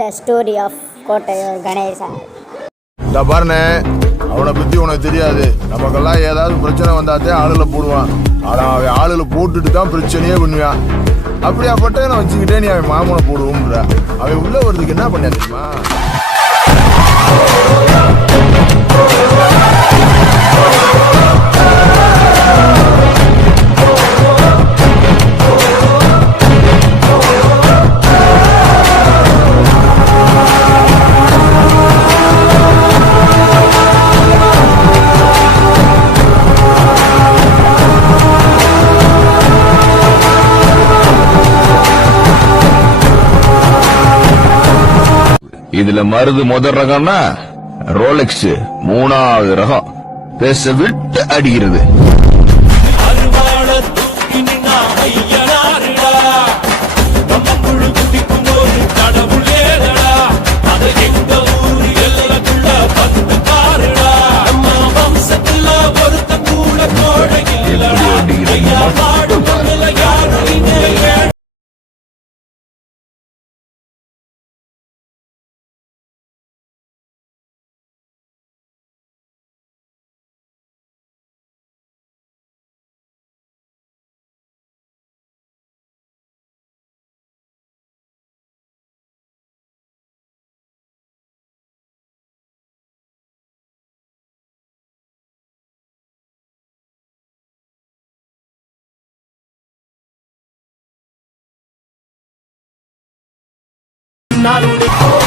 The story of Kottaiyur Ganesha. இந்த பாருண்ணே, அவனை பத்தி உனக்கு தெரியாது. நமக்கெல்லாம் ஏதாவது பிரச்சனை வந்தாதே ஆளுல போடுவான். ஆனா அவன் ஆளுல போட்டுட்டு தான் பிரச்சனையே பண்ணுவான். அப்படியாப்பட்டவனை வச்சுக்கிட்டே நீ அவன் மாமனை போடுவோம்ன்ற. அவன் உள்ள வர்றதுக்கு என்ன பண்ண தெரியுமா? இதுல மருது முதல் ரகம்னா ரோலெக்ஸ், மூணாவது ரகம் பேச விட்டு அடிக்கிறது. Not